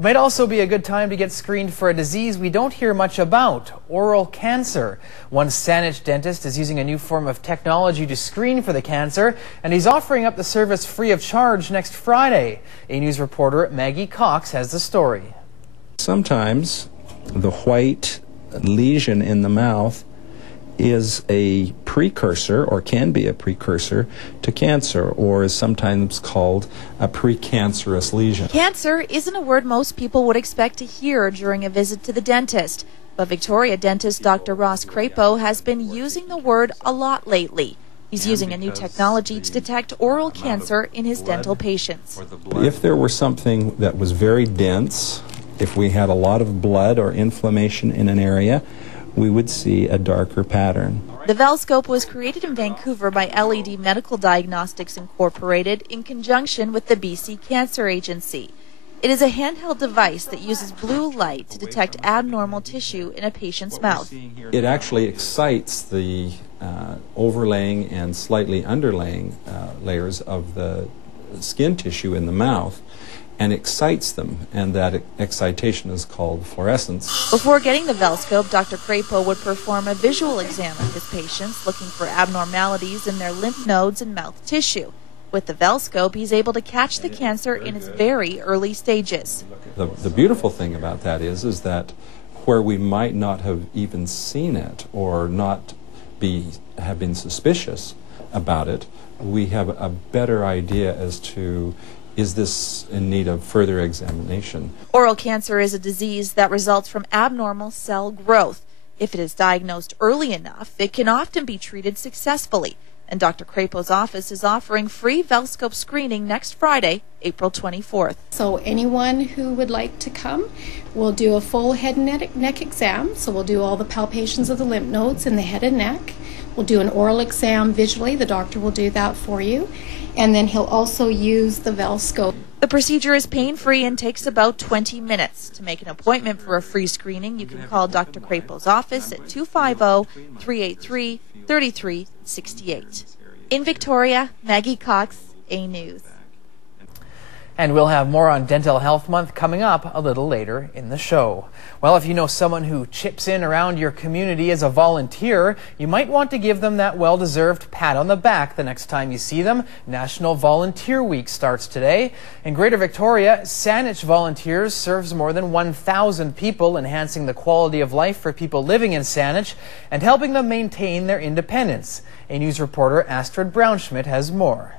It might also be a good time to get screened for a disease we don't hear much about, oral cancer. One Saanich dentist is using a new form of technology to screen for the cancer, and he's offering up the service free of charge next Friday. A News reporter Maggie Cox has the story. Sometimes the white lesion in the mouth is a precursor, or can be a precursor, to cancer, or is sometimes called a precancerous lesion. Cancer isn't a word most people would expect to hear during a visit to the dentist, but Victoria dentist Dr. Ross Crapo has been using the word a lot lately. He's using a new technology to detect oral cancer in his dental patients. If there were something that was very dense, if we had a lot of blood or inflammation in an area, we would see a darker pattern. The Velscope was created in Vancouver by LED Medical Diagnostics Incorporated in conjunction with the BC Cancer Agency. It is a handheld device that uses blue light to detect abnormal tissue in a patient's mouth. It actually excites the overlaying and slightly underlaying layers of the skin tissue in the mouth, and excites them, and that excitation is called fluorescence. Before getting the Velscope, Dr. Crapo would perform a visual exam of his patients, looking for abnormalities in their lymph nodes and mouth tissue. With the Velscope, he's able to catch the cancer in its very early stages. The beautiful thing about that is that where we might not have even seen it or not have been suspicious about it, we have a better idea as to, is this in need of further examination? Oral cancer is a disease that results from abnormal cell growth. If it is diagnosed early enough, it can often be treated successfully. And Dr. Crapo's office is offering free Velscope screening next Friday, April 24th. So anyone who would like to come, we'll do a full head and neck exam. So we'll do all the palpations of the lymph nodes in the head and neck. We'll do an oral exam visually. The doctor will do that for you. And then he'll also use the Velscope. The procedure is pain-free and takes about 20 minutes. To make an appointment for a free screening, you can call Dr. Crapo's office at 250-383-3368. In Victoria, Maggie Cox, A News. And we'll have more on Dental Health Month coming up a little later in the show. Well, if you know someone who chips in around your community as a volunteer, you might want to give them that well-deserved pat on the back the next time you see them. National Volunteer Week starts today. In Greater Victoria, Saanich Volunteers serves more than 1,000 people, enhancing the quality of life for people living in Saanich and helping them maintain their independence. A News reporter Astrid Braunschmidt has more.